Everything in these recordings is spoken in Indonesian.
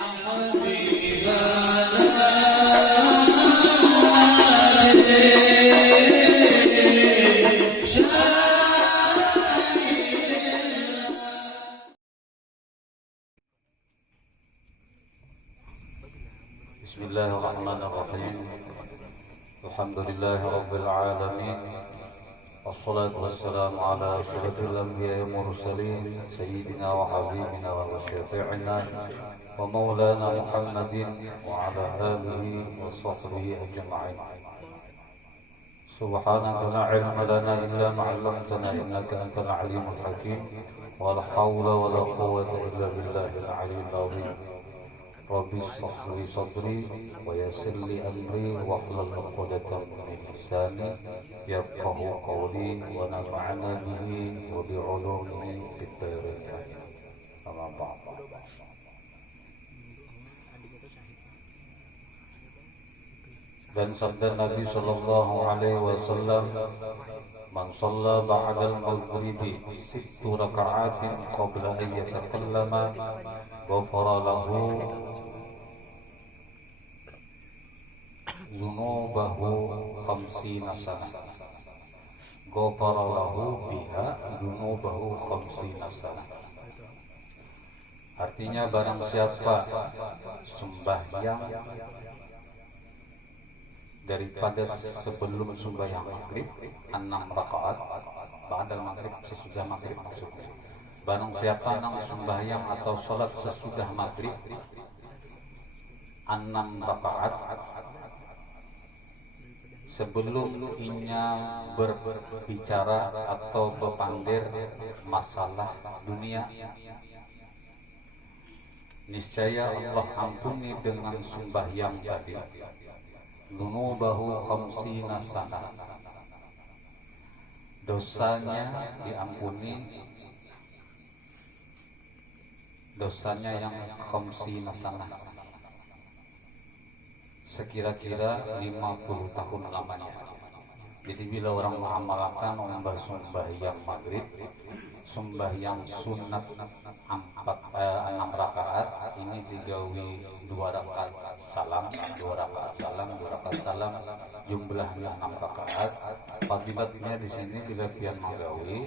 Bismillahirrahmanirrahim. Alhamdulillahi rabbil alamin. Wassalatu wassalamu ala asyrafil anbiya'i wal mursalin sayyidina wa habibina wa syafi'ina wa maulana Muhammadin wa ala alihi wa sahbihi ajma'in. Subhanaka la ilma lana illa ma 'allamtana innaka antal alimul hakim. Wa la hawla wa la quwwata illa billahil aliyyil azim. Rabbi shrah li sadri wa yassir li amri wahlul 'uqdatam min lisani yafqahu qawli wa nafa'na bihi wa bi 'ulumi fid dharain. Amma ba'd. Dan sabda Nabi sallallahu alaihi wasallam, man shalla ba'da al-maghribi 6 raka'atin qabla an yatakallama ghafara lahu dhunubahu 50 sanah. Ghafara lahu biha dhunubahu 50 sanah. Artinya barang siapa sembahyang daripada sebelum sembahyang maghrib 6 rakaat, ba'dal maghrib, sesudah maghrib maksudnya. Barang siapa yang sembahyang atau sholat sesudah maghrib 6 rakaat sebelum inya berbicara atau berpandir masalah dunia, niscaya Allah ampuni dengan sembahyang tadi. Dhunubahu 50 sanah. Dosanya diampuni, dosanya yang 50 sanah, sekira-kira 50 tahun lamanya. Jadi bila orang mengamalkan sembahyang maghrib, sembahyang sunat 6 rakaat, ini digawi 2 rakaat salam, 2 rakaat salam, 2 rakaat salam, jumlahnya 6 rakaat. Fadilatnya di sini bila pian magawi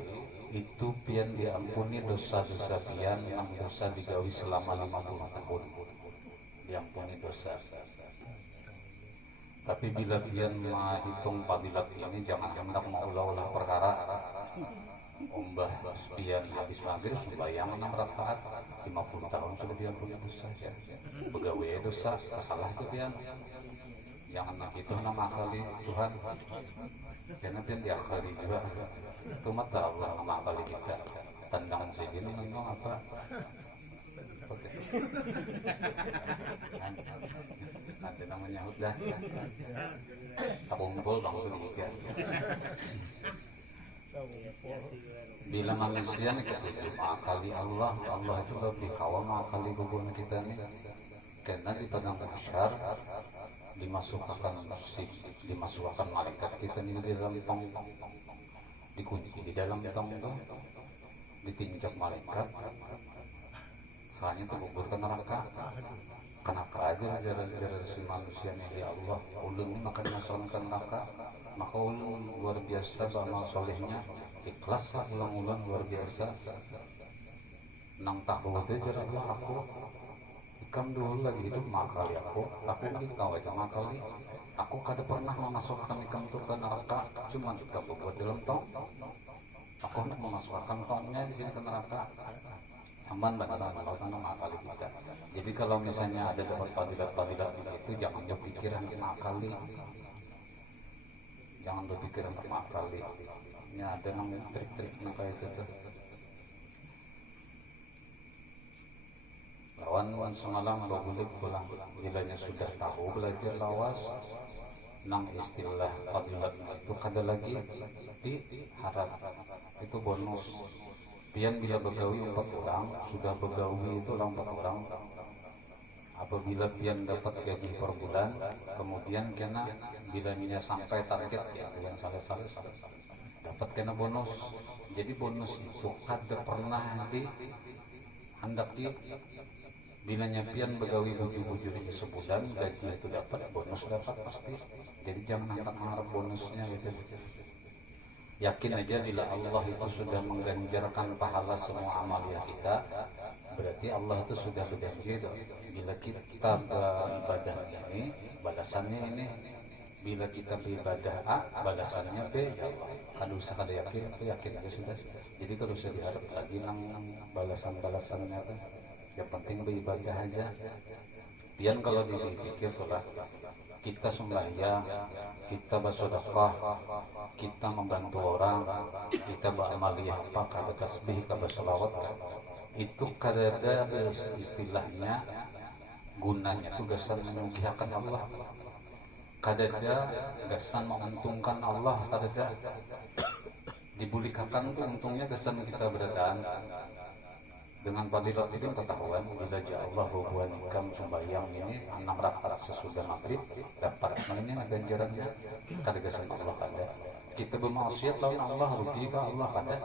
itu pian diampuni dosa-dosa pian yang dosa digawi selama 50 tahun, diampuni dosa. Tapi bila pian menghitung fadilat ini, jangan hendak maulah-ulah perkara umbah pian habis maghrib sembahyang 6 rakaat 50 tahun sudah diampuni dosa ya. Begawe dosa, salah itu pian. Jangan begitu nama kali Tuhan. Karena pian diakhiri juga. Itu mata Allah nama kali kita. Tandang segini memang apa? Nanti namanya udah. Tak kumpul bang juga. Bila manusia nih mengakali Allah, Allah itu lebih kawal mengakali hubungan kita nih. Karena di padang mahsyar dimasukkan malaikat kita nih di dalam tong, dikunci di dalam tong itu, ditinjak malaikat, hanya terkubur ke neraka. Kenapa aja jalan-jalan si manusia nih ya Allah, ulun ini makan masukkan ke neraka, maka ulun luar biasa beramal solehnya, ikhlas lah ulang-ulang luar biasa. Nang tahu itu jalan Allah aku ikam dulu lagi hidup makali aku gitu kau aja makali. Aku kada pernah memasukkan ikam itu ke neraka, cuma ikam buat dalam tong. Aku hendak memasukkan tongnya di sini ke neraka. Aman benar kalau tanah makali kita. Jadi kalau misalnya ada dapat fadilat-fadilat itu, jangan berpikir hendak makali. Jangan berpikir hendak makali. Ini ada namanya trik-trik kayak itu tuh. Lawan semalam boleh pulang. Bilanya sudah tahu belajar lawas, nang istilah fadilat itu kada lagi diharap. Itu bonus. Pian bila begawi 4 orang, sudah begawi itu 4 orang. Apabila pian dapat gaji per bulan, kemudian kena bilanya sampai target ya yang salah-salah dapat kena bonus. Jadi bonus itu kada pernah hendak Bila nyapian begawi buju-bujunya sebulan, gaji itu dapat, bonus dapat pasti. Jadi jangan harap bonusnya gitu. Yakin aja bila Allah itu sudah mengganjarkan pahala semua amalia kita, berarti Allah itu sudah berjanji. Bila kita beribadah ini, balasannya ini. Bila kita beribadah A, balasannya B. Ya Allah, kada usah kada yakin, itu yakin aja sudah. Jadi kada usah diharap lagi nang balasan-balasannya tuh. Yang penting beribadah aja. Pian kalau dipikir tuh lah, kita sembahyang, kita bersedekah, kita membantu orang, kita beramaliyah apa, kada tasbih, kada selawat, itu kada ada istilahnya gunanya itu gasan menyugihakan Allah, kada ada gasan menguntungkan Allah, kada ada dibulikakan tuh untungnya gasan kita beradaan. Dengan fadilat itu ketahuan bila Allah hubungan ikam sembahyang ini 6 rakaat sesudah maghrib dapat ini ganjarannya kada gasan Allah kada. Kita bermaksiat lawan Allah rugi ke Allah kada.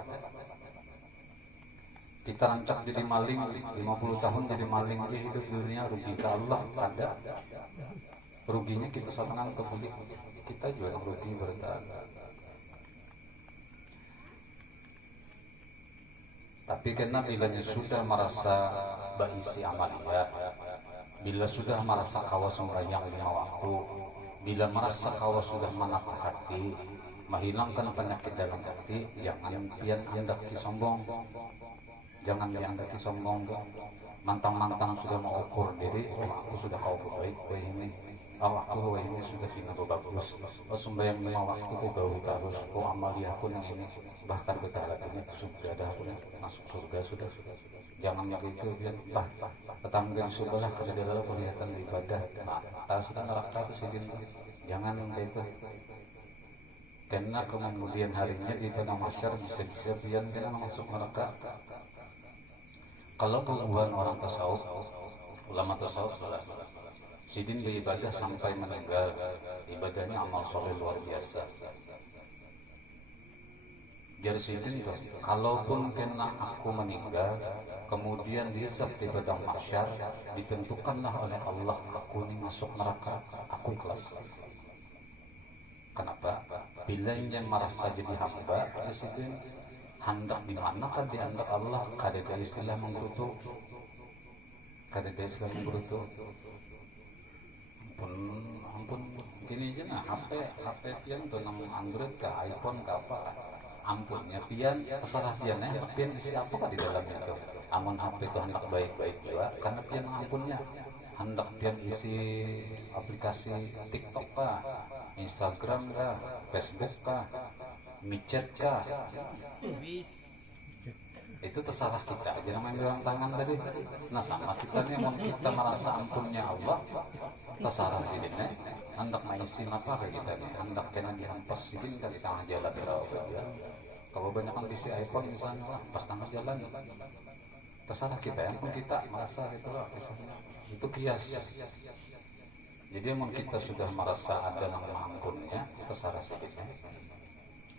Kita rancak jadi maling 50 tahun jadi maling di hidup dunia rugi ke Allah kada. Ruginya kita sangat kebalik, kita juga rugi bertahan. Tapi karena bilanya sudah merasa berisi amaliyah, bila sudah merasa kawas sembahyang 5 waktu, bila merasa kawas sudah menatah hati, menghilangkan penyakit dalam hati, jangan pian andaki sombong. Jangan andaki sombong. Mantang-mantang sudah mau ukur diri, aku sudah kau baik, ini. Aku ini sudah kena bagus. Sembahyang 5 waktu ku bau terus, amaliyahku yang ini. Bahkan betahlatnya sudah ada aku masuk surga sudah. Jangan begitu biar tetangga di sebelah kada dalam kelihatan ibadah. Tak sudah neraka itu sidin. Jangan begitu. Karena kemudian harinya di padang mahsyar bisa biar kena masuk neraka. Kalau keluhan orang tasawuf, ulama tasawuf salah. Sidin beribadah sampai meninggal. Ibadahnya amal soleh luar biasa. Jadi sidin tuh, kalaupun kena aku meninggal, kemudian dihisab di padang mahsyar, ditentukanlah oleh Allah aku ini masuk neraka, aku ikhlas. Kenapa? Bila yang merasa jadi hamba, ya sidin hendak di mana kan dianggap Allah, kada ada istilah menggerutu, kada ada istilah menggerutu. Ampun, gini aja nah, HP pian tuh nang Android ke iPhone ke apa? Ampunnya pian terserah pian pian isi apa kan di dalamnya itu. Amun HP itu hendak baik-baik juga karena pian ampunnya hendak pian isi aplikasi TikTok kah, Instagram kah, Facebook kah, micet kah, itu terserah kita. Jangan main tangan tadi. Nah sama kita nih, mau kita merasa ampunnya Allah terserah dirinya hendak mengisi apa ke kita nih, hendak kena dihampas sidin kan di tengah jalan ya. Kalau banyak kan isi iPhone misalnya pas tengah jalan terserah kita, yang pun kita merasa itu kias. Jadi emang kita sudah merasa ada nama ampunnya terserah sidinnya.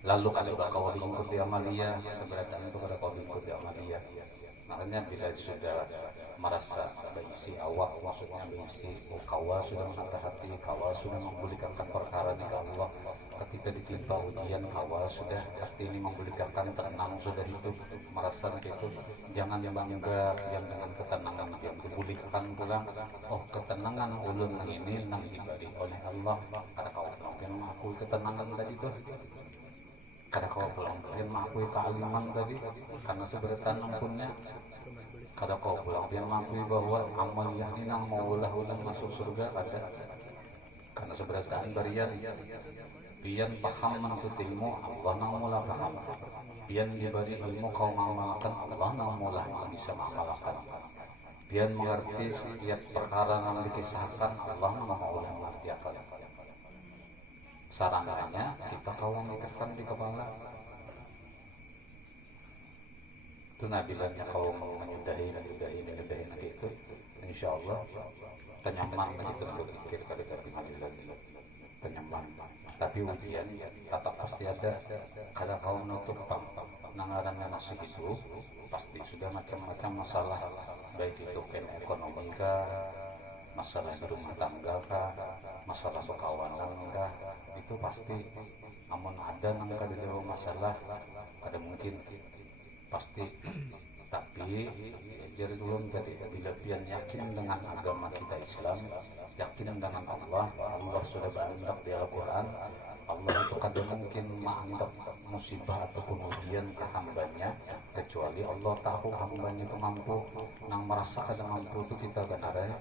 Lalu kalau kau lingkup di amalia, sebenarnya itu kalau kau lingkup di amalia, makanya bila sudah merasa berisi awak, maksudnya berisi kawa sudah menatah hati, kawa sudah membulikan perkara di Allah, ketika ditimpa ujian kawa sudah arti ini membulikan tenang sudah hidup, merasa itu jangan bangga yang dengan ketenangan yang dibulihkan pulang. Oh ketenangan ulun ini nang diberi oleh Allah, ada kau mungkin aku ketenangan tadi itu. Kada kau pulang pian mengakui kealiman tadi karena seberatan ampunnya. Kada kau pulang pian mengakui bahwa amaliyah ini nang mau ulah-ulah masuk surga kada. Karena seberatan barian pian paham menuntut ilmu Allah nang mula paham. Pian diberi ilmu kau mengamalkan Allah nang mula bisa mengamalkan. Pian mengerti setiap perkara yang dikisahkan Allah nang mula mengerti akan. Sarannya kita kau mikirkan di kepala itu nabilanya kau menyudahi itu insya Allah tenyaman gitu berpikir kali-kali nabilan tenyaman. tapi ujian tetap pasti ada. Kada kau menutup nangarannya masih hidup, pasti sudah macam-macam masalah, baik itu ekonomi kah, masalah di rumah tangga kah, masalah perkawanan kah, itu pasti amun ada nang kada ada masalah, kada mungkin pasti. Tapi jadi belum jadi bila pian yakin dengan agama kita Islam, yakin dengan Allah sudah berandak di Al-Quran, Allah itu kada mungkin menganggap musibah ataupun ujian ke hambanya kecuali Allah tahu hambanya itu mampu. Nang merasa kada mampu itu kita benar ya,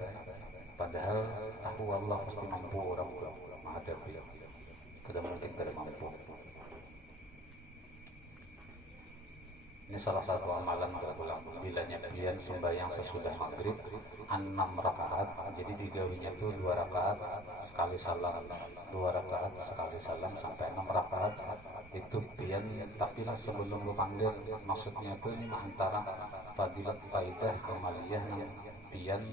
padahal tahu Allah pasti mampu orang itu menghadapi, kada mungkin kada mampu. Ini salah satu amalan berulang. Bila nyapian sembahyang sesudah maghrib 6 rakaat, jadi digawinya itu 2 rakaat sekali salam, 2 rakaat sekali salam sampai 6 rakaat itu pian. Tapi lah sebelum berpanggil, maksudnya itu antara fadilat faidah amaliyah yang pian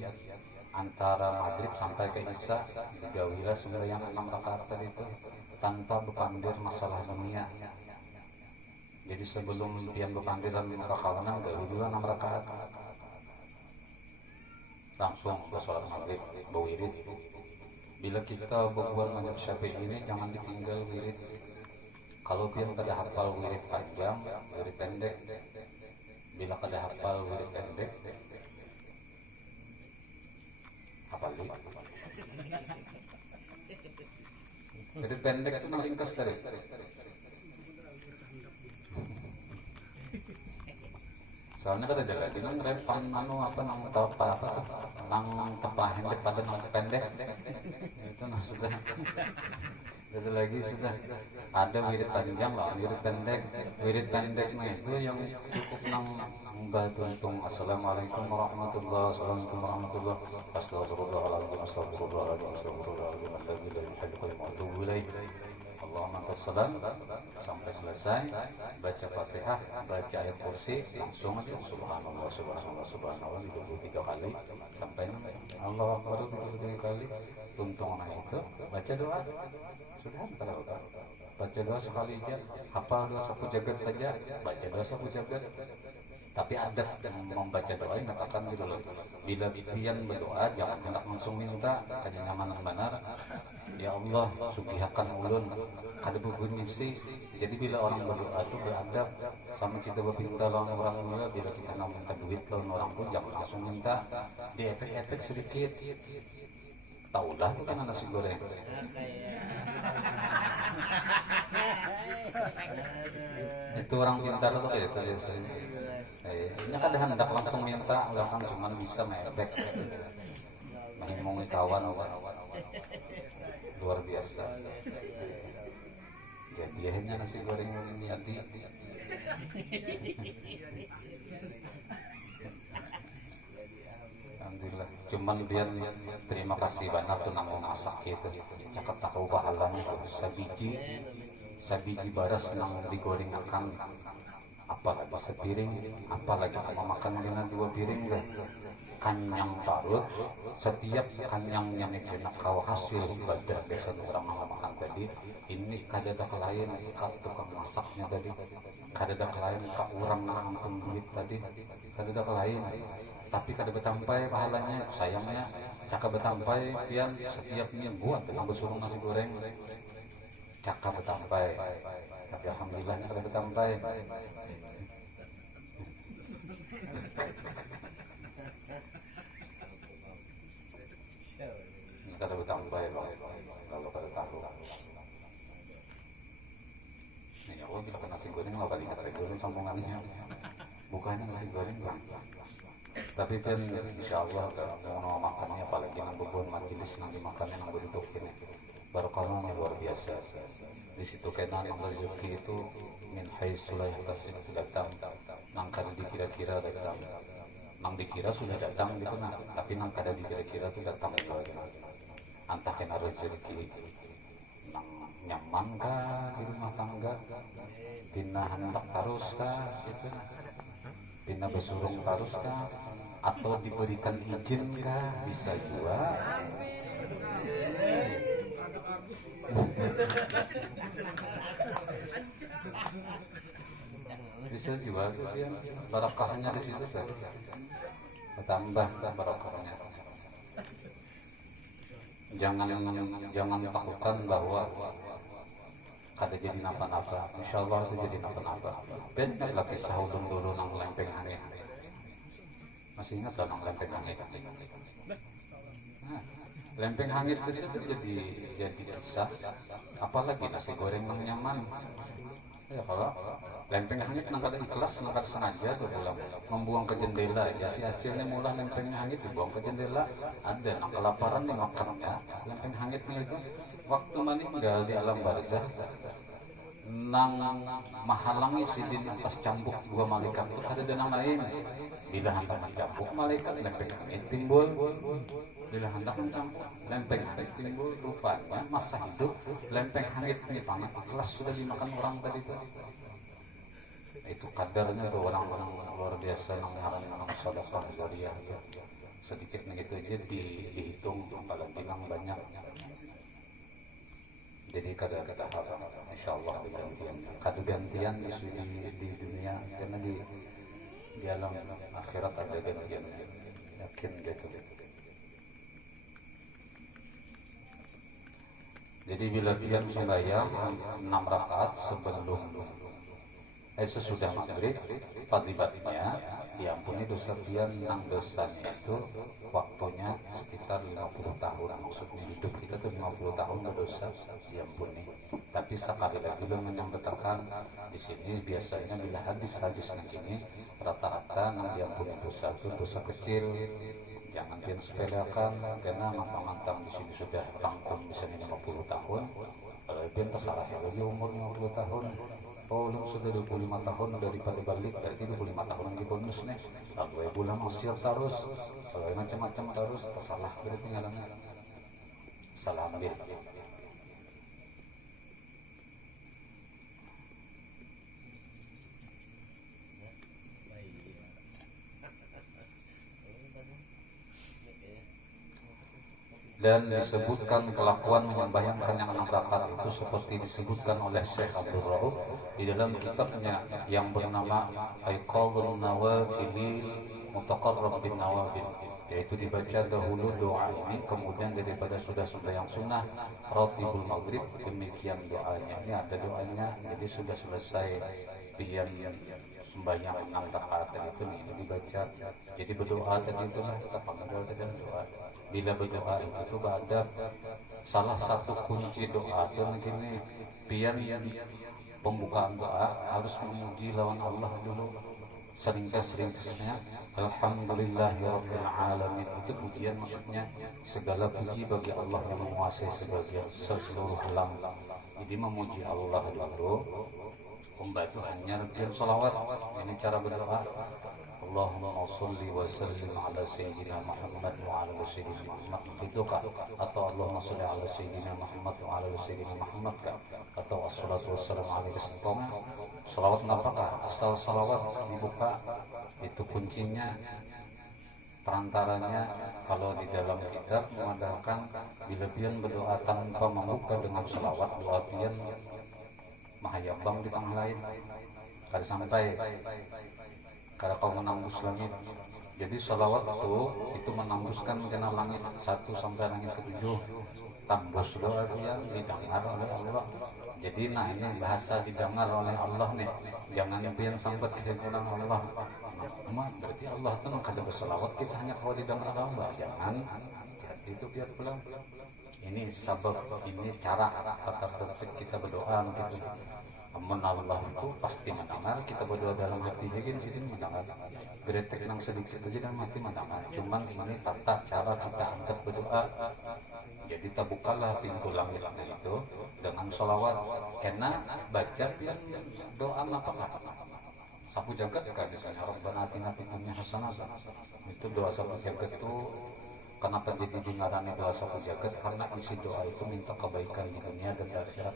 antara maghrib sampai ke isya digawilah sembahyang 6 rakaat tadi itu tanpa berpanggil masalah dunia. Jadi sebelum pian berpanggilan kekawanan gawi dulu 6 rakaat langsung ke sholat maghrib berwirid. Bila kita berbuat mazhab Syafi'i ini jangan ditinggal wirid. Kalau pian kada hafal wirid panjang, wirid pendek. Bila kada hafal wirid pendek, hafali. Wirid pendek itu ringkas dari soalnya kada jaga dengan repan apa nang tepahin daripada nang pendek itu sudah jadi lagi sudah ada wirid panjang lah, wirid pendeknya itu yang cukup nang tuntung assalamualaikum warahmatullahi wabarakatuh, astagfirullahaladzim Allahumma tassalam sampai selesai, baca Fatihah, baca ayat kursi, langsung aja subhanallah 23 kali sampai Allah Akbar 23 kali. Tuntungan itu baca doa, sudah kalau baca doa sekali aja, hafal doa sapu jagat saja, baca doa sapu jagat. Tapi ada yang membaca doa yang katakan gitu loh, bila pian berdoa jangan hendak langsung minta, hanya nyaman benar. Ya Allah, sugihakan ulun kada berbunyi sih. Jadi bila orang berdoa itu beradab sama kita berpinta lawan orang mula. Bila kita nak minta duit lawan orang pun jangan langsung minta, di efek-efek sedikit. Taulah tuh kan nasi goreng. Itu orang pintar tuh kayak itu biasanya. Ini kada hendak langsung minta, kan cuma bisa mepek, mengimungi kawan luar biasa. Jadi akhirnya nasi goreng ini hati. Alhamdulillah. Cuman dia terima kasih banyak tuh nang masak gitu. Cakap tahu pahalanya tuh sabiji baras nang digoreng akan apalagi sepiring, apalagi mau makan dengan 2 piring lah. Kanyang parut, setiap kanyang yang kena kau hasil ibadah biasanya orang makan tadi. Ini kada ada lain kak tukang masaknya tadi, kada ada lain kak orang nangtung duit tadi, kada ada lain. Tapi kada betampai pahalanya, sayangnya cakap betampai pian setiapnya buat dengan bersuruh nasi goreng, cakap betampai. Tapi alhamdulillahnya kada betampai. Kada betampai kalau kada tahu. Ini aku kita nasi goreng lah paling kata goreng sambungannya. Bukannya nasi goreng bang. Tapi kan insyaallah mau makannya apalagi nang bubur majelis nang dimakannya nang berduduk ini. Barokahnya luar biasa. Di situ kena nang rezeki itu min haitsu la yahtasib datang. Nang kada dikira-kira datang. Nang dikira sudah datang gitu nah, tapi nang kada dikira-kira itu datang itu. Entah kena rezeki nang nyaman kah di rumah tangga, bina hendak tarus kah gitu, bina besurung tarus kah, atau diberikan izin kah, bisa juga. Bisa juga dia barokahnya di situ kan. Bertambah barokahnya. Jangan takutkan bahwa kada jadi napa-napa. Insyaallah itu jadi napa-napa. Benar lagi sahudun dulu nang lempeng hangit. Masih ingat nang lempeng hangit? Nah, lempeng hangit itu jadi kisah. Apalagi nasi goreng nang nyaman. Ya kalau lempeng hangit nang kada ikhlas nang kada sengaja tuh dalam membuang ke jendela ya si hasilnya mulah lempengnya hangit dibuang ke jendela ada nang kelaparan dimakannya lempeng hangitnya itu waktu meninggal di alam barzah nang menghalangi sidin atas cambuk dua malaikat itu kada ada nang lain bila hendak mencambuk malaikat lempeng hangit timbul bila hendak mencambuk lempeng hangit timbul rupanya masa hidup lempeng hangit ini pangat ikhlas sudah dimakan orang tadi itu itu kadarnya tuh orang-orang luar biasa yang orang sedekah jariah sedikit begitu aja dihitung apalagi yang banyak jadi kada harap insyaallah gantian di dunia karena di alam akhirat ada gantian yakin gitu. Jadi bila dia sembahyang 6 rakaat sebelum sesudah maghrib pagi-paginya diampuni dosa dia nang dosanya itu waktunya sekitar 50 tahun maksudnya hidup kita tuh 50 tahun berdosa diampuni tapi sekali lagi belum menyampaikan di sini biasanya bila hadis-hadis ini rata-rata nang diampuni dosa itu dosa kecil jangan dia sepelekan karena mantang-mantang di sini sudah rangkum bisa 50 tahun kalau dia tersalah lagi umur 50 tahun oh lu sudah 25 tahun daripada balik berarti 25 tahun lagi bonus nih lalu bulan masih terus kalau macam-macam terus tersalah berarti ngalangan salah ambil dan disebutkan kelakuan membayangkan yang 6 rakaat itu seperti disebutkan oleh Syekh Abdul Rauf di dalam kitabnya yang bernama Aiqadhun Nawafil Mutaqarrab bin Nawafil yaitu dibaca dahulu doa ini kemudian daripada sudah sembahyang sunnah Ratibul Maghrib demikian doanya ini ada doanya jadi sudah selesai pian sembahyang 6 rakaat itu nih dibaca jadi berdoa tadi itulah tetap panggil dan doa bila berdoa itu ada salah satu kunci doa dan gini pian pembukaan doa harus memuji lawan Allah dulu sering-seringnya Alhamdulillahirabbil alamin itu pujian maksudnya segala puji bagi Allah yang menguasai seluruh alam jadi memuji Allah dulu membantu hanya dengan salawat ini cara berdoa Allahumma sholli wa sallim ala sayyidina Muhammad wa ala sayyidina Muhammad itu kah atau Allahumma sholli ala sayyidina Muhammad wa ala sayyidina Muhammad kah atau wassalatu wassalamu alaihi wasallam salawat apakah asal salawat dibuka itu kuncinya perantaranya kalau di dalam kitab mengatakan bila pian berdoa tanpa membuka dengan salawat doa pian mahayabang di tengah lain kada sampai karena kau menembus langit jadi salawat itu menembuskan kena langit 1 sampai langit ke-7 tembus doa dia didengar oleh Allah jadi nah ini bahasa didengar oleh Allah nih jangan impian sampai kehidupan Allah berarti Allah itu kada bersalawat kita hanya kalau didengar Allah jangan jadi itu biar pulang ini sabab ini cara tata tertib kita berdoa gitu amun Allah itu pasti mendengar kita berdoa dalam hati jadi sini mendengar gretek nang sedikit aja dan mati mendengar cuman ini tata cara kita angkat berdoa jadi tabukalah pintu langitnya itu dengan sholawat karena baca yang doa apakah sapu jagat kan misalnya Rabbana atina fid dunya hasanah itu doa sapu jagat itu kenapa jadi dingarani doa sapu jagat karena isi doa itu minta kebaikan di dunia dan di akhirat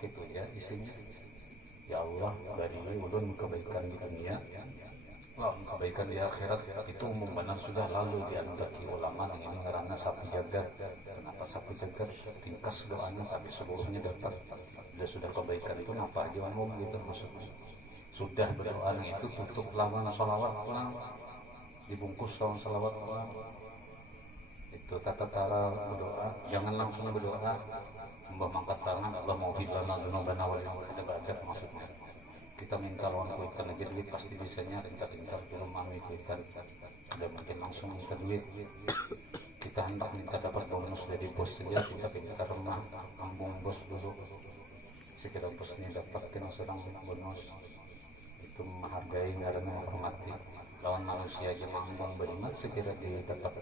gitu ya isinya ya Allah beri ulun kebaikan di dunia kebaikan di akhirat itu umum benar sudah lalu diandaki ulama yang ini karena sapu jagat. Kenapa sapu jagat? Ringkas doanya tapi seluruhnya dapat. Bila sudah kebaikan itu apa aja umum gitu maksudnya. Sudah berdoa itu tutup lawan salawat pulang, dibungkus lawan salawat pulang. Itu tata cara berdoa. Jangan langsung berdoa mbah mangkat tangan Allah mau filana dunubana wal kada badat maksudnya. Kita minta lawan kuitan aja duit pasti bisanya rintar-rintar di rumah kuitan. Udah mungkin langsung minta duit. Kita hendak minta dapat bonus dari bos saja, kita minta rumah ambung bos dulu. Sekira bosnya dapat kena serang bonus. Itu menghargai karena menghormati. Lawan manusia aja mambung banget sekira dapat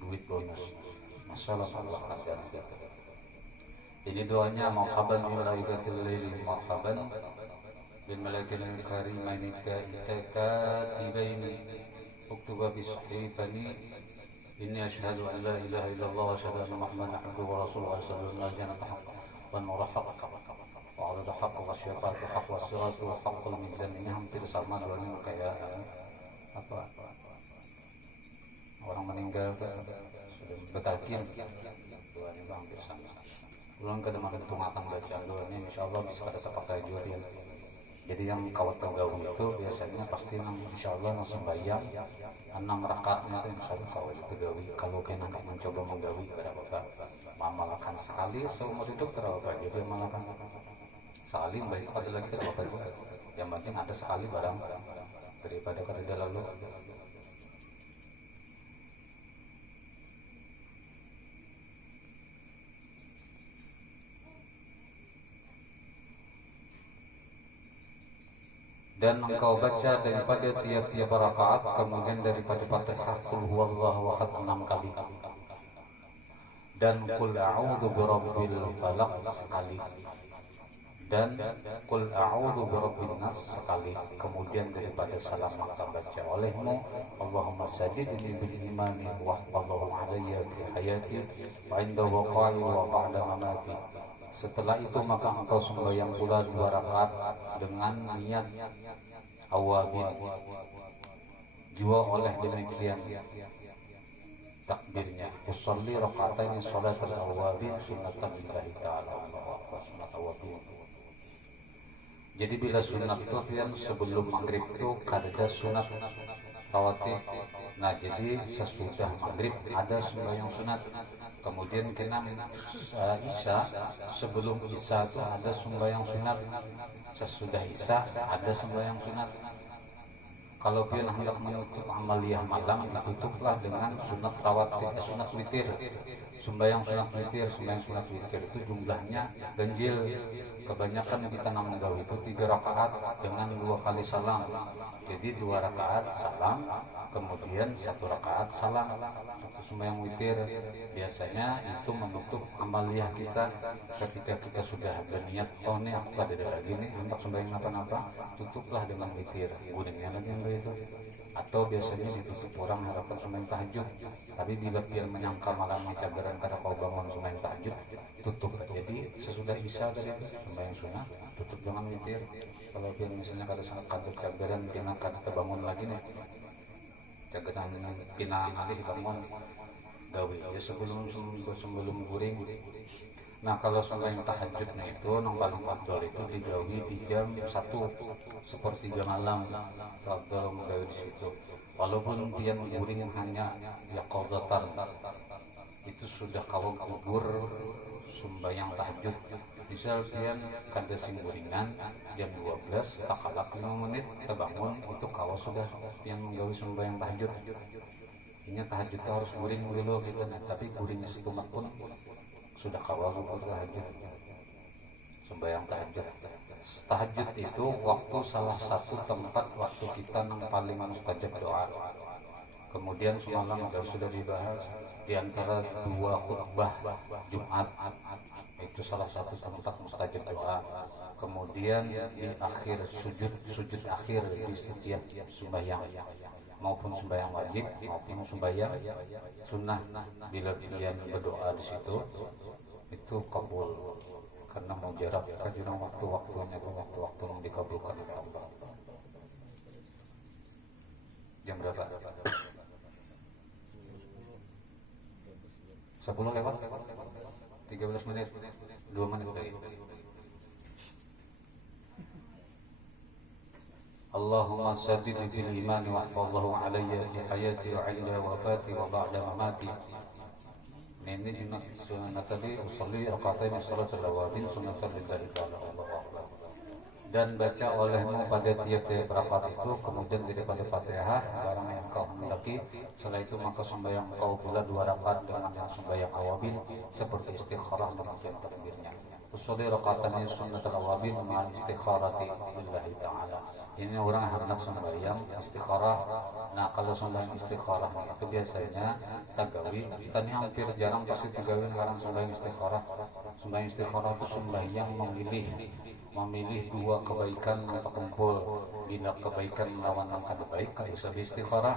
duit bonus. Masalah Allah ada. Ini doanya marhaban bi malaikatil laili marhaban bil malaikil karimain katibaini uktuba fi sahifani inni asyhadu an la ilaha illallah wa asyhadu anna muhammadan abduhu wa rasuluhu sallallahu alaihi wasallam wa nur haqq wa arada haqq wa syafa'atu haqq wa siratu wa haqqul mizan. Ini hampir sama dengan kayak apa orang meninggal sudah betakin doanya hampir sama. Ulang ke demak itu makan bacaan doanya insyaallah bisa pada terpakai juga ya. Jadi yang kawat tergabung itu biasanya pasti insyaallah langsung bayar 6 rakaatnya itu insyaallah kawat tergawi. Kalau kena nggak mencoba menggawi berapa mamalkan sekali seumur hidup berapa jadi mamalkan sekali baik ada lagi berapa juga. Yang penting ada sekali barang daripada kada lalu. Dan engkau baca daripada tiap-tiap rakaat kemudian daripada Fatihah qul huwallahu ahad 6 kali dan qul a'udzu birabbil falaq sekali dan qul a'udzu birabbin nas sekali. Kemudian daripada salam maka baca olehmu Allahumma sajidni bil imani wa hafadhahu alayya fi hayati wa inda waqa'i wa ba'da mamati. Setelah itu maka engkau sembahyang pula 2 rakaat dengan niat awabin. Jua oleh demikian takbirnya usolli rakaatain sholatul awabin sunnatan lillahi ta'ala. Sunat awabin. Jadi bila sunat itu yang sebelum maghrib itu ada sunat rawatib. Nah jadi sesudah maghrib ada sembahyang sunat. Kemudian kena isya, sebelum isya itu ada sembahyang sunat. Sesudah isya ada sembahyang sunat. Kalau kalian hendak menutup amaliyah malam, ditutuplah dengan sunat rawatib, sunat witir. Sembahyang sunat witir, sembahyang sunat witir itu jumlahnya ganjil. Kebanyakan kita namunggaw itu 3 rakaat dengan 2 kali salam. Jadi 2 rakaat salam, kemudian 1 rakaat salam. Itu sembahyang witir. Biasanya itu menutup amaliyah kita ketika kita sudah berniat, oh nih aku ada lagi nih hendak sembahyang apa-apa, tutuplah dengan witir. Gunanya lagi yang itu. Atau biasanya ditutup orang harapan sembahyang tahajud. Tapi bila dia menyangka malam cabaran karena kau bangun sembahyang tahajud, tutup. Jadi sesudah isya tadi itu sembahyang sunnah tutup dengan witir. Kalau dia misalnya kada sangat kantor cabaran kena kada terbangun lagi nih, cabaran pina alih bangun gawe ya sebelum guring. Nah kalau sembahyang tahajudnya itu yang paling afdal itu digawi di jam 1 sepertiga malam. Afdal menggawi di situ. Walaupun dia guring hanya ya qadzatan, itu sudah kawal gugur sembahyang tahajud. Misal dia kada sing guringan jam 12 tak kalak 5 menit terbangun, itu kawal sudah yang menggawi sembahyang tahajud. Ini tahajud harus guring dulu gitu, tapi guringnya setumak pun sudah kawal gugur tahajud. Sembahyang tahajud. Tahajud itu waktu salah satu tempat waktu kita yang paling mustajab doa. Kemudian semalam sudah dibahas di antara 2 khutbah Jumat itu salah satu tempat mustajab doa. Kemudian di akhir sujud akhir di setiap sembahyang, maupun sembahyang wajib maupun sembahyang sunnah, bila dia berdoa di situ itu kabul karena mujarab kajian waktu-waktunya itu waktu-waktu yang dikabulkan oleh Allah. Jam berapa? 10 lewat? 13 menit? 2 menit lagi. Allahumma saddid fil iman wa ihfazhu alayya fi hayati wa 'inda wafati wa ba'da mamati. Ini sunnah tadi usolli rakatain salatul awabin sunnatan lillahi ta'ala. Dan baca olehmu pada tiap-tiap rakaat itu, kemudian daripada Fatihah barang yang kau hendaki. Setelah itu maka sembahyang kau pula 2 rakaat dengan yang sembahyang awabin seperti istikharah demikian takbirnya. Usolli rakatain sunnatul awabin ma'al istikharati lillahi ta'ala. Ini orang hendak sembahyang istikharah. Nah kalau sembahyang istikharah itu biasanya tagawi. Kita ini hampir jarang pasti tagawi sekarang sembahyang istikharah. Sembahyang istikharah itu sembahyang memilih 2 kebaikan untuk kumpul. Bila kebaikan melawan angka baik, kalau bisa istikharah.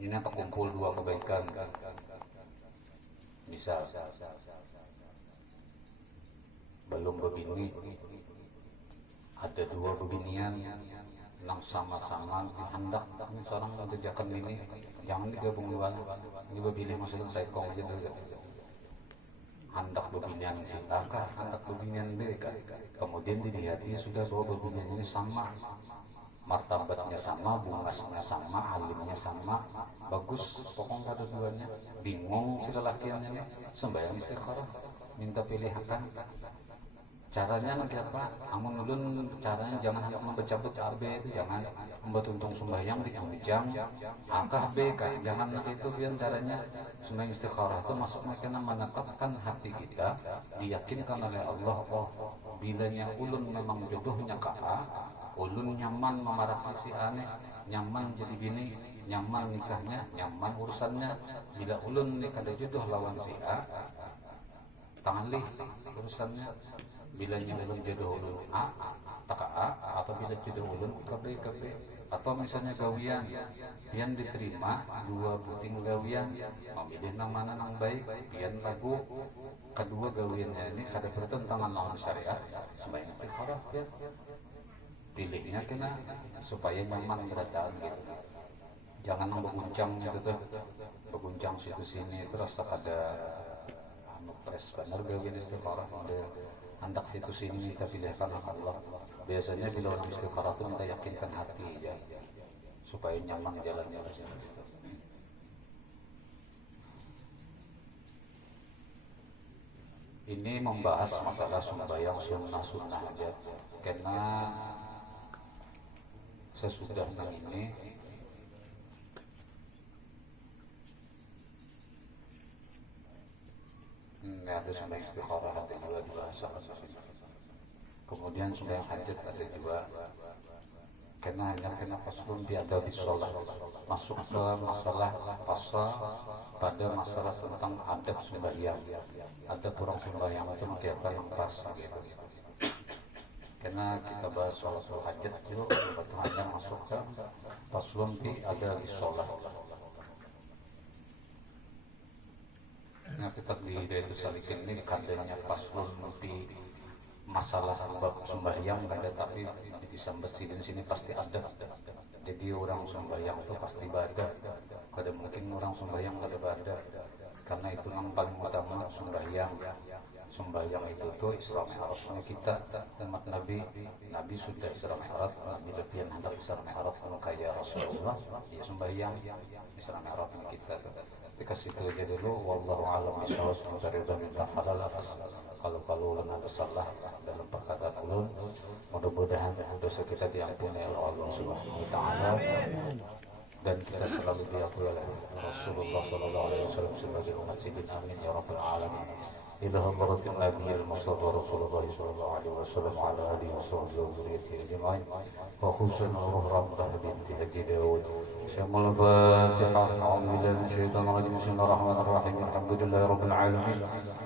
Ini terkumpul 2 kebaikan. Misal belum berbini, ada 2 beginian yang sama-sama hendak seorang mengerjakan ini, jangan digabung 2. Ini berbini maksudnya saya kong aja dulu. Hendak berbinian sintaka, hendak berbinian mereka. Kemudian dilihat sudah bahwa berbinian ini sama, martabatnya sama, bungasnya sama, halimnya sama, bagus. Pokoknya ada 2-nya. Bingung si lelakiannya nih, sembahyang istikharah, minta pilihan. Caranya nanti apa? Amun ulun caranya jangan hanya membecabut arbe itu, jangan membuat untung sembahyang ditunjang angkah B kan, jangan nanti itu biar caranya sembahyang istikharah itu masuknya karena menetapkan hati kita, diyakinkan oleh Allah, oh bilanya ulun memang jodohnya ke A, ulun nyaman memarati si aneh, nyaman jadi bini, nyaman nikahnya, nyaman urusannya. Bila ulun nikah ada jodoh lawan si A, tanganlih urusannya. Bila ulun jodoh ulun A, tak A, atau bila jodoh ulun ke B, atau misalnya gawian, pian diterima 2 buting gawian, memilih nama yang baik, pian lagu kedua gawiannya ini kada bertentangan lawan syariat, sembahyang istikharah ya. Pilihnya kena supaya nyaman berataan gitu. Jangan berguncang gitu tuh, berguncang situ sini terus ada pres benar gawian istikharah model hendak situ sini minta pilihkan Allah. Biasanya bila orang istikharah itu minta yakinkan hati ya, supaya nyaman jalannya. Ini membahas masalah sembahyang sunnah aja, karena sesudah ini ada sembahyang istikharah ada juga dibahasakan. Kemudian sembahyang hajat ada juga. Karena faslun biada bisolah, masuk ke masalah pasal pada masalah tentang adab sembahyang. Ada kurang sembahyang itu kegiatan yang pas gitu. Karena kita bahas soal hajat juga, hanya masuk ke faslun biada bisolah. Nah kita di itu salikin ini kadangnya paslon di masalah bab sembahyang ada, tapi disambat sini pasti ada. Jadi orang sembahyang itu pasti bada, kada mungkin orang sembahyang kada bada, karena itu yang paling utama sembahyang. Sembahyang itu tuh Isra Mi'rajnya kita, umat Nabi sudah Isra Mi'raj, Nabi latihan hendak Isra Mi'raj kayak Rasulullah, ya sembahyang Isra Mi'rajnya kita tuh. Ketika situ aja dulu, wallahu a'lam bishawab, semoga ridha minta halal atas kalau ada salah dalam perkataan ulun, mudah-mudahan dosa kita diampuni oleh Allah Subhanahu wa taala dan kita selalu diakui oleh Rasulullah sallallahu alaihi wasallam sebagai umat sidin, amin ya rabbal alamin. إلى حضرة النبي المصطفى رسول الله صلى الله عليه وسلم وعلى آله وصحبه وذريته أجمعين وخصوصا روح ربنا بنت هدي داود شمل الفاتحة. أعوذ بالله من الشيطان الرجيم. بسم الله الرحمن الرحيم. الحمد لله رب العالمين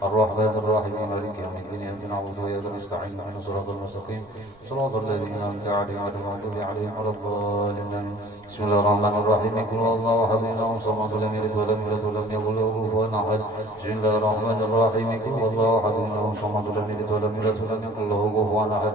الرحمن الرحيم مالك يوم الدين إياك نعبد وإياك نستعين اهدنا الصراط المستقيم صراط الذين أنعمت عليهم غير المغضوب عليهم ولا الضالين. بسم الله الرحمن الرحيم. قل هو الله أحد الله الصمد لم يلد ولم يولد ولم يكن له كفوا أحد. بسم الله الرحمن الرحيم. قل هو الله أحد الله الصمد لم يلد ولم يولد ولم يكن له كفوا أحد.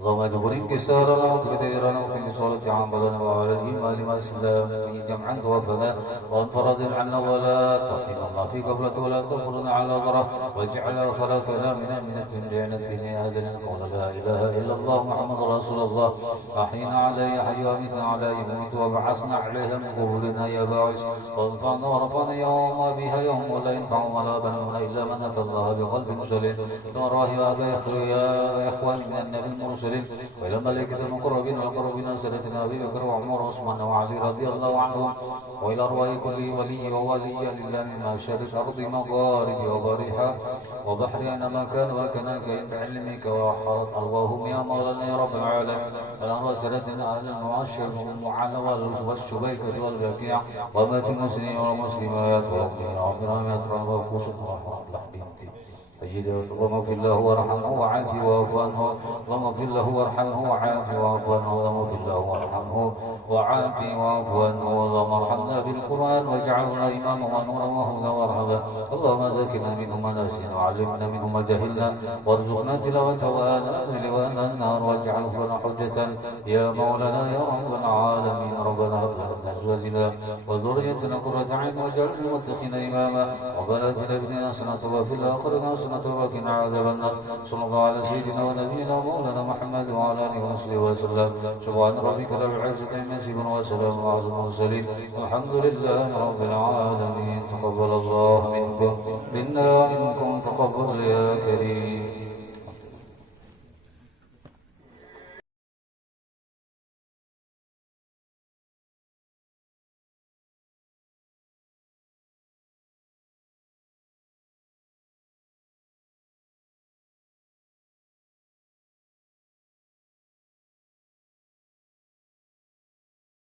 اللهم اجبر انكسارنا وكثيرنا وفي صلاة عملنا وعلى الإيمان والإسلام جمعا توفنا وانفرد عنا ولا تحرمنا في قبلة ولا تغفرنا على ضرر واجعل آخر كلامنا من الجنة هذا قول لا إله إلا الله محمد رسول الله أحينا عليه حي وميتنا عليه يميت وبعثنا عليها من قبورنا يا باعث وانفعنا ورفعنا يوم بها يوم ولا ينفع ولا بنون إلا من أتى الله بقلب سليم ونراه يا إخوان من النبي المرسلين وإلى ملائكة المقربين والقربين سيدنا أبي بكر وعمر وعثمان وعلي رضي الله عنهم وإلى أرواح كل ولي وولي لله من مشارق الأرض مغارب وبريحا وبحر أينما كان وكناك بعلمك وحرط اللهم يا مولانا يا رب العالمين الأمر سيدنا أهل المعاشر والمعانى والشبيكة والبكيع ومات المسلمين والمسلمات والمؤمنين والمؤمنات والخصوص والله بنتي سيدي اللهم اغفر له وارحمه وعافه واعف عنه اللهم اغفر له وارحمه وعافه واعف عنه اللهم اغفر له وارحمه وعافه واعف عنه اللهم ارحمنا بالقران واجعلنا اماما ونورا وهدى ورحمه اللهم ذكرنا منه ما نسينا وعلمنا منه ما جهلنا وارزقنا تلاوته واناء الليل واناء النهار واجعله لنا حجه يا مولانا يا رب العالمين ربنا هب لنا من ازواجنا وذريتنا قرة عين واجعلنا للمتقين اماما ربنا اتنا في الدنيا حسنه وفي الاخره حسنه وقنا عذاب النار صلى الله على سيدنا ونبينا ومولانا محمد وعلى اله وصحبه وسلم سبحان ربك رب العزه عما يصفون وسلام على المرسلين والحمد لله رب العالمين تقبل الله منكم منا ومنكم تقبل يا كريم.